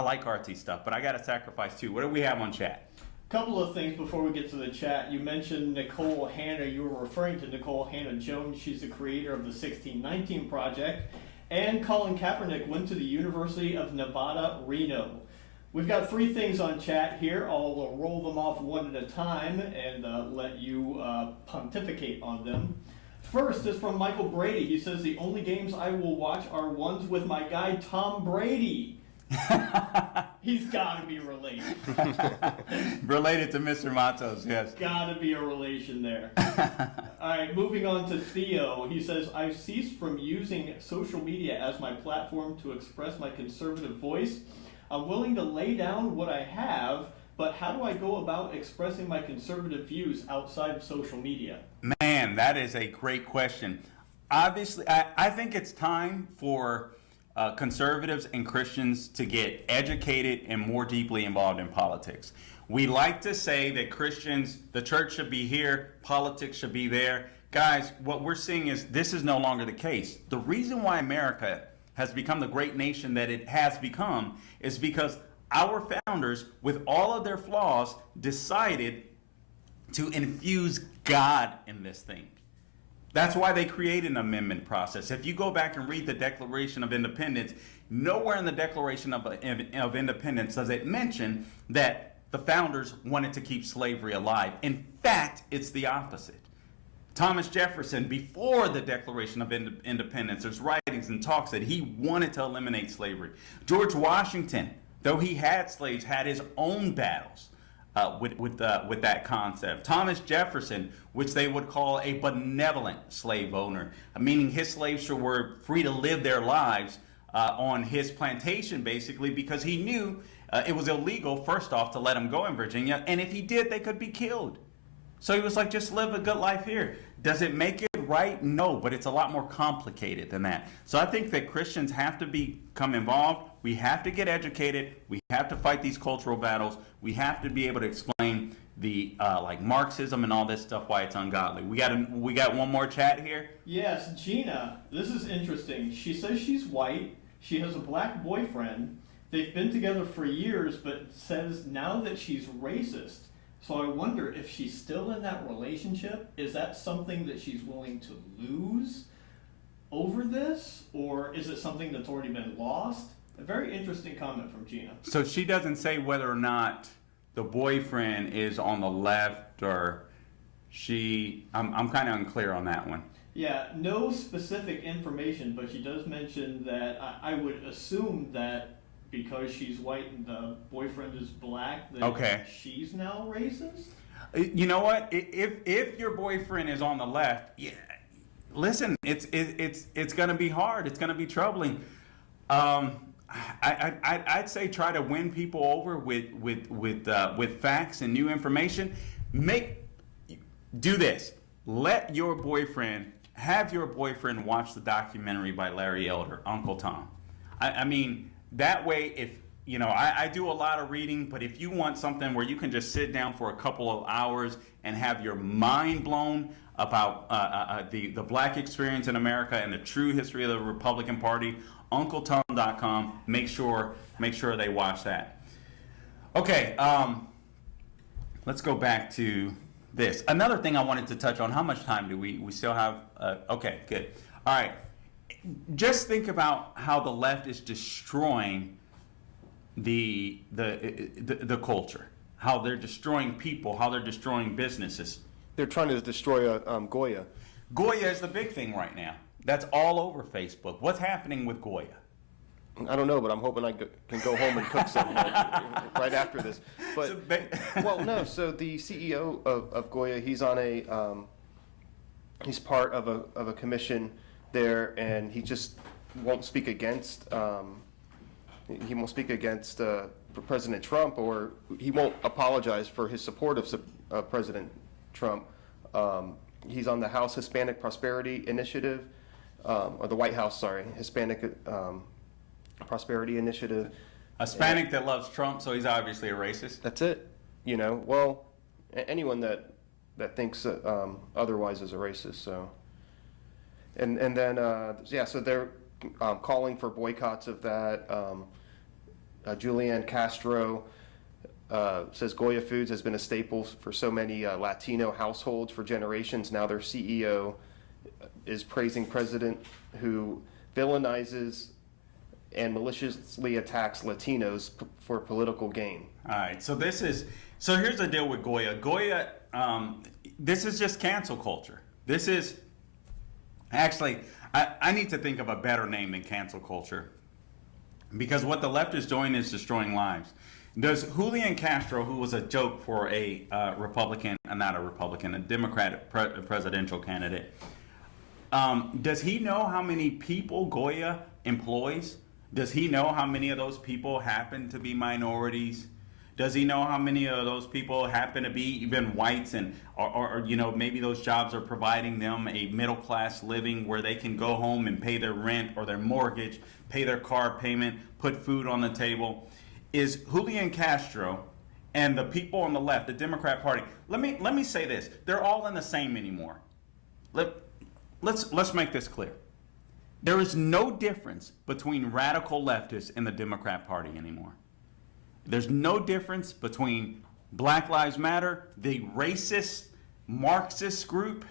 like artsy stuff, but I got to sacrifice too. What do we have on chat? Couple of things before we get to the chat. You mentioned Nicole Hanna. You were referring to Nicole Hanna Jones. She's the creator of the 1619 Project. And Colin Kaepernick went to the University of Nevada, Reno. We've got 3 things on chat here. I'll roll them off one at a time and let you pontificate on them. First is from Michael Brady. He says, the only games I will watch are ones with my guy Tom Brady. He's got to be related. Related to Mr. Matos, yes. Got to be a relation there. All right, moving on to Theo. He says, I've ceased from using social media as my platform to express my conservative voice. I'm willing to lay down what I have, but how do I go about expressing my conservative views outside of social media? Man, that is a great question. Obviously, I think it's time for conservatives and Christians to get educated and more deeply involved in politics. We like to say that Christians, the church should be here, politics should be there. Guys, what we're seeing is this is no longer the case. The reason why America has become the great nation that it has become is because our founders, with all of their flaws, decided to infuse God in this thing. That's why they created an amendment process. If you go back and read the Declaration of Independence, nowhere in the Declaration of Independence does it mention that the founders wanted to keep slavery alive. In fact, it's the opposite. Thomas Jefferson, before the Declaration of Independence, there's writings and talks that he wanted to eliminate slavery. George Washington, though he had slaves, had his own battles with that concept. Thomas Jefferson, which they would call a benevolent slave owner, meaning his slaves were free to live their lives on his plantation, basically, because he knew it was illegal, first off, to let them go in Virginia, and if he did, they could be killed. So he was like, just live a good life here. Does it make it right? No, but it's a lot more complicated than that. So I think that Christians have to become involved. We have to get educated. We have to fight these cultural battles. We have to be able to explain the like Marxism and all this stuff, why it's ungodly. We got one more chat here. Yes, Gina, this is interesting. She says she's white. She has a black boyfriend. They've been together for years, but says now that she's racist. So I wonder if she's still in that relationship. Is that something that she's willing to lose over this? Or is it something that's already been lost? A very interesting comment from Gina. So she doesn't say whether or not the boyfriend is on the left or I'm kind of unclear on that one. Yeah, no specific information, but she does mention that I would assume that because she's white and the boyfriend is black, that Okay. she's now racist? You know what? If your boyfriend is on the left, yeah, listen, it's going to be hard. It's going to be troubling. I'd say try to win people over with facts and new information. Do this. Have your boyfriend watch the documentary by Larry Elder, Uncle Tom. I mean, that way, if you know, I do a lot of reading, but if you want something where you can just sit down for a couple of hours and have your mind blown about the black experience in America and the true history of the Republican Party, UncleTom.com. Make sure they watch that. Okay, let's go back to this. Another thing I wanted to touch on. How much time do we still have? Okay, good. All right. Just think about how the left is destroying the culture, how they're destroying people, how they're destroying businesses. They're trying to destroy Goya. Goya is the big thing right now. That's all over Facebook. What's happening with Goya? I don't know, but I'm hoping I can go home and cook something right after this. But well, no. So the CEO of Goya, he's on he's part of a commission there, and he just won't speak against President Trump, or he won't apologize for his support of President Trump. He's on the House Hispanic Prosperity Initiative, or the White House, sorry, Hispanic Prosperity Initiative. A Hispanic that loves Trump, so he's obviously a racist. That's it. You know, well, anyone that thinks otherwise is a racist. So, and then so they're calling for boycotts of that. Julianne Castro says Goya Foods has been a staple for so many Latino households for generations. Now their CEO is praising president who villainizes and maliciously attacks Latinos for political gain. All right, so here's the deal with Goya. Goya, this is just cancel culture. This is, actually, I need to think of a better name than cancel culture, because what the left is doing is destroying lives. Does Julian Castro, who was a joke for a Democratic presidential candidate, does he know how many people Goya employs? Does he know how many of those people happen to be minorities? Does he know how many of those people happen to be even whites, and or you know, maybe those jobs are providing them a middle class living where they can go home and pay their rent or their mortgage, pay their car payment, put food on the table? Is Julian Castro and the people on the left, the Democrat Party, let me say this, they're all in the same anymore. Let's make this clear. There is no difference between radical leftists and the Democrat Party anymore. There's no difference between Black Lives Matter, the racist Marxist group,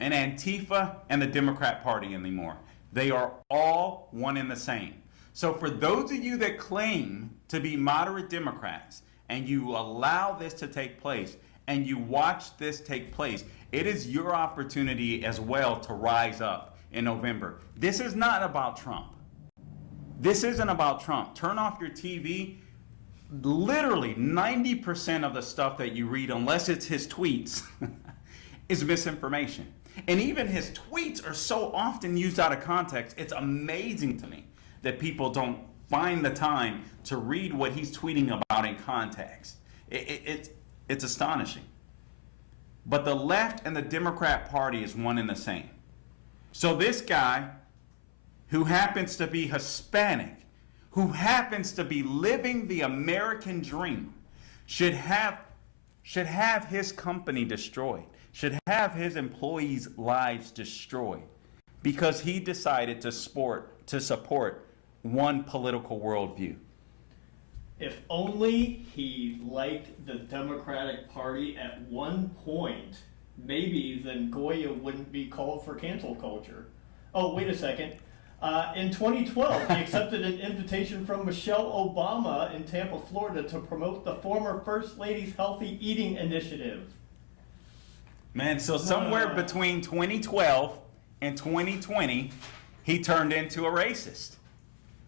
an Antifa and the Democrat Party anymore. They are all one and the same. So for those of you that claim to be moderate Democrats and you allow this to take place and you watch this take place, it is your opportunity as well to rise up in November. This is not about Trump. This isn't about Trump. Turn off your TV. Literally 90% of the stuff that you read, unless it's his tweets, is misinformation. And even his tweets are so often used out of context. It's amazing to me that people don't find the time to read what he's tweeting about in context. It's astonishing. But the left and the Democrat Party is one and the same. So this guy, who happens to be Hispanic, who happens to be living the American dream, should have his company destroyed, should have his employees' lives destroyed, because he decided to support one political worldview. If only he liked the Democratic Party at one point, maybe then Goya wouldn't be called for cancel culture. Oh, wait a second. In 2012, he accepted an invitation from Michelle Obama in Tampa, Florida, to promote the former First Lady's Healthy Eating Initiative. Man, so somewhere between 2012 and 2020, he turned into a racist.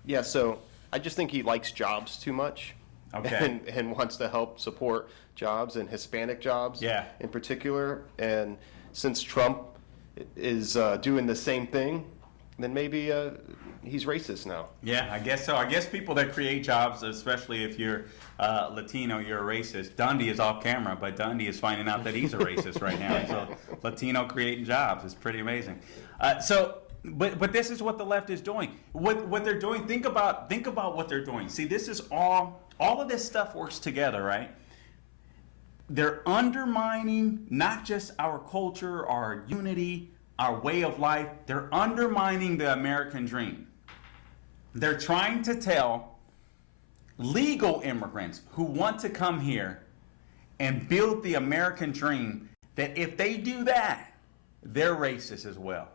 Yeah, so I just think he likes jobs too much. Okay. And wants to help support jobs and Hispanic jobs in particular. And since Trump is doing the same thing, then maybe he's racist now. Yeah, I guess so. I guess people that create jobs, especially if you're Latino, you're a racist. Dundee is off camera, but Dundee is finding out that he's a racist right now. So Latino creating jobs is pretty amazing. But this is what the left is doing. What they're doing. Think about what they're doing. See, this is all of this stuff works together, right? They're undermining not just our culture, our unity, our way of life. They're undermining the American dream. They're trying to tell legal immigrants who want to come here and build the American dream that if they do that, they're racist as well.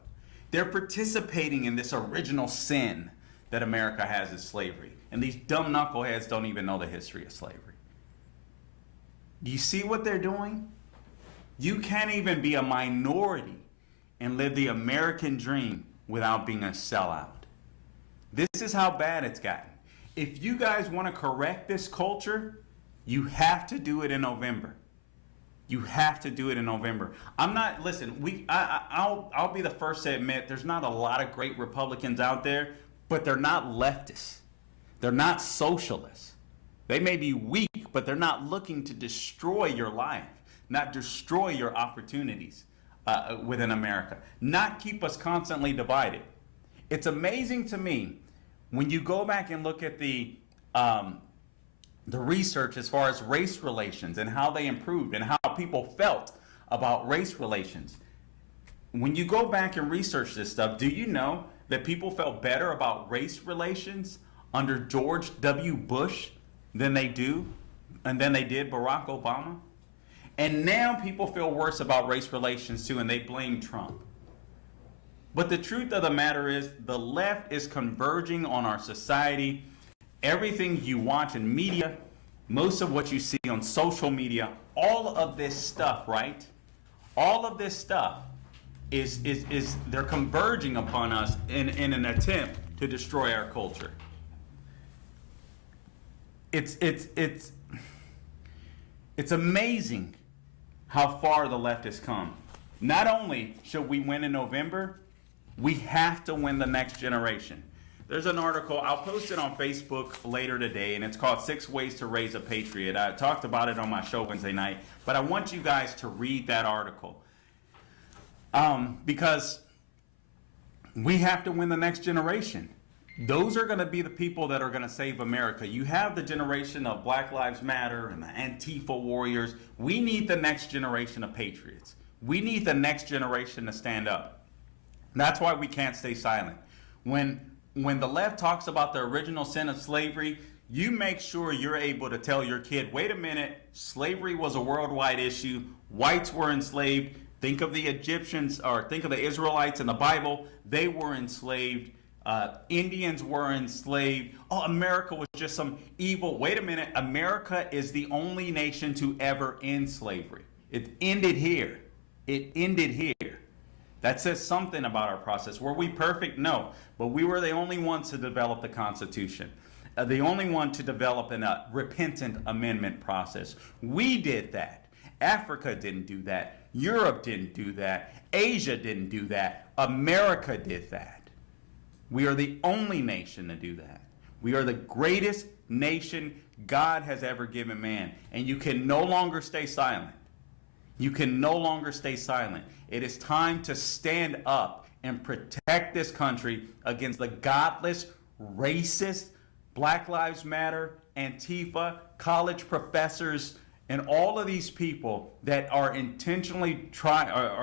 They're participating in this original sin that America has is slavery. And these dumb knuckleheads don't even know the history of slavery. Do you see what they're doing? You can't even be a minority and live the American dream without being a sellout. This is how bad it's gotten. If you guys want to correct this culture, you have to do it in November. You have to do it in November. I'll be the first to admit there's not a lot of great Republicans out there, but they're not leftists. They're not socialists. They may be weak, but they're not looking to destroy your life, not destroy your opportunities within America, not keep us constantly divided. It's amazing to me when you go back and look at the research as far as race relations and how they improved and how people felt about race relations. When you go back and research this stuff, do you know that people felt better about race relations under George W. Bush than they did Barack Obama? And now people feel worse about race relations too, and they blame Trump. But the truth of the matter is the left is converging on our society. Everything you watch in media, most of what you see on social media, all of this stuff, right? All of this stuff is they're converging upon us in an attempt to destroy our culture. It's amazing how far the left has come. Not only should we win in November, we have to win the next generation. There's an article, I'll post it on Facebook later today, and it's called 6 Ways to Raise a Patriot. I talked about it on my show Wednesday night, but I want you guys to read that article. Because we have to win the next generation. Those are going to be the people that are going to save America. You have the generation of Black Lives Matter and the Antifa warriors. We need the next generation of patriots. We need the next generation to stand up. That's why we can't stay silent. When the left talks about the original sin of slavery, you make sure you're able to tell your kid, wait a minute, slavery was a worldwide issue. Whites were enslaved. Think of the Egyptians, or think of the Israelites in the Bible. They were enslaved. Indians were enslaved. Oh, America was just some evil. Wait a minute. America is the only nation to ever end slavery. It ended here. It ended here. That says something about our process. Were we perfect? No. But we were the only ones to develop the Constitution. The only one to develop a repentant amendment process. We did that. Africa didn't do that. Europe didn't do that. Asia didn't do that. America did that. We are the only nation to do that. We are the greatest nation God has ever given man. And you can no longer stay silent. You can no longer stay silent. It is time to stand up and protect this country against the godless, racist, Black Lives Matter, Antifa, college professors, and all of these people that are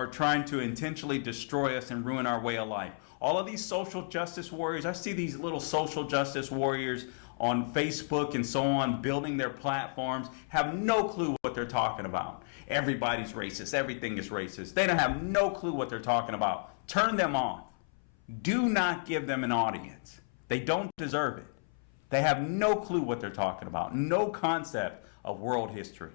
trying to intentionally destroy us and ruin our way of life. All of these social justice warriors, I see these little social justice warriors on Facebook and so on building their platforms, have no clue what they're talking about. Everybody's racist. Everything is racist. They don't have no clue what they're talking about. Turn them off. Do not give them an audience. They don't deserve it. They have no clue what they're talking about. No concept of world history.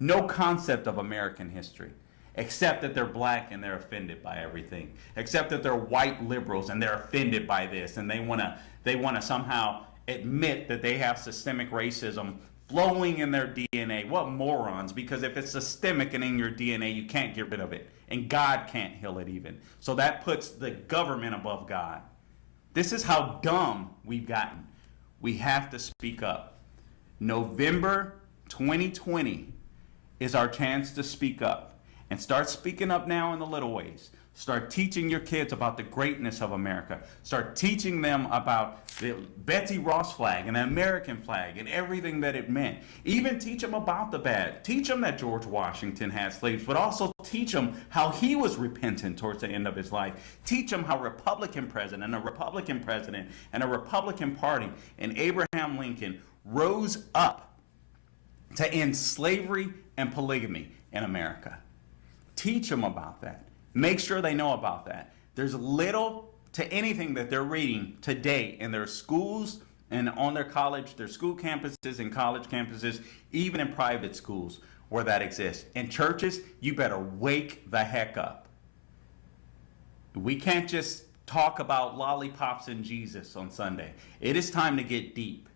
No concept of American history. Except that they're black and they're offended by everything. Except that they're white liberals and they're offended by this, and they want to somehow admit that they have systemic racism flowing in their DNA. What morons, because if it's systemic and in your DNA, you can't get rid of it. And God can't heal it even. So that puts the government above God. This is how dumb we've gotten. We have to speak up. November 2020 is our chance to speak up. And start speaking up now in the little ways. Start teaching your kids about the greatness of America. Start teaching them about the Betsy Ross flag and the American flag and everything that it meant. Even teach them about the bad. Teach them that George Washington had slaves, but also teach them how he was repentant towards the end of his life. Teach them how a Republican president and a Republican Party and Abraham Lincoln rose up to end slavery and polygamy in America. Teach them about that. Make sure they know about that. There's little to anything that they're reading today in their schools and on their school campuses and college campuses, even in private schools where that exists. In churches, you better wake the heck up. We can't just talk about lollipops and Jesus on Sunday. It is time to get deep.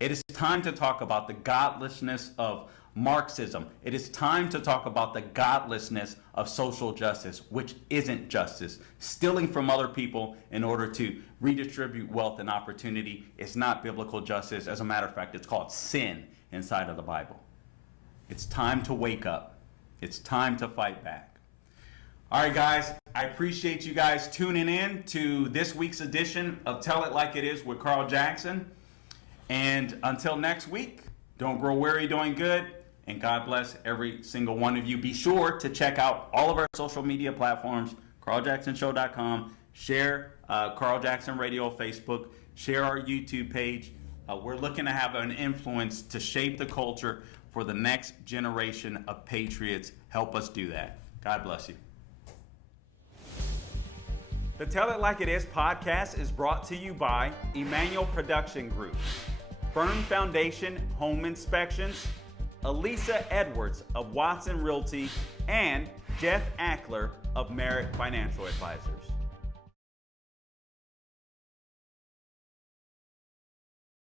It is time to talk about the godlessness of Marxism. It is time to talk about the godlessness of social justice, which isn't justice. Stealing from other people in order to redistribute wealth and opportunity is not biblical justice. As a matter of fact, it's called sin inside of the Bible. It's time to wake up. It's time to fight back. All right, guys, I appreciate you guys tuning in to this week's edition of Tell It Like It Is with Carl Jackson. And until next week, don't grow weary doing good. And God bless every single one of you. Be sure to check out all of our social media platforms, carljacksonshow.com. Share Carl Jackson Radio Facebook. Share our YouTube page. We're looking to have an influence to shape the culture for the next generation of patriots. Help us do that. God bless you. The Tell It Like It Is podcast is brought to you by Emmanuel Production Group, Firm Foundation Home Inspections, Elisa Edwards of Watson Realty, and Jeff Ackler of Merritt Financial Advisors.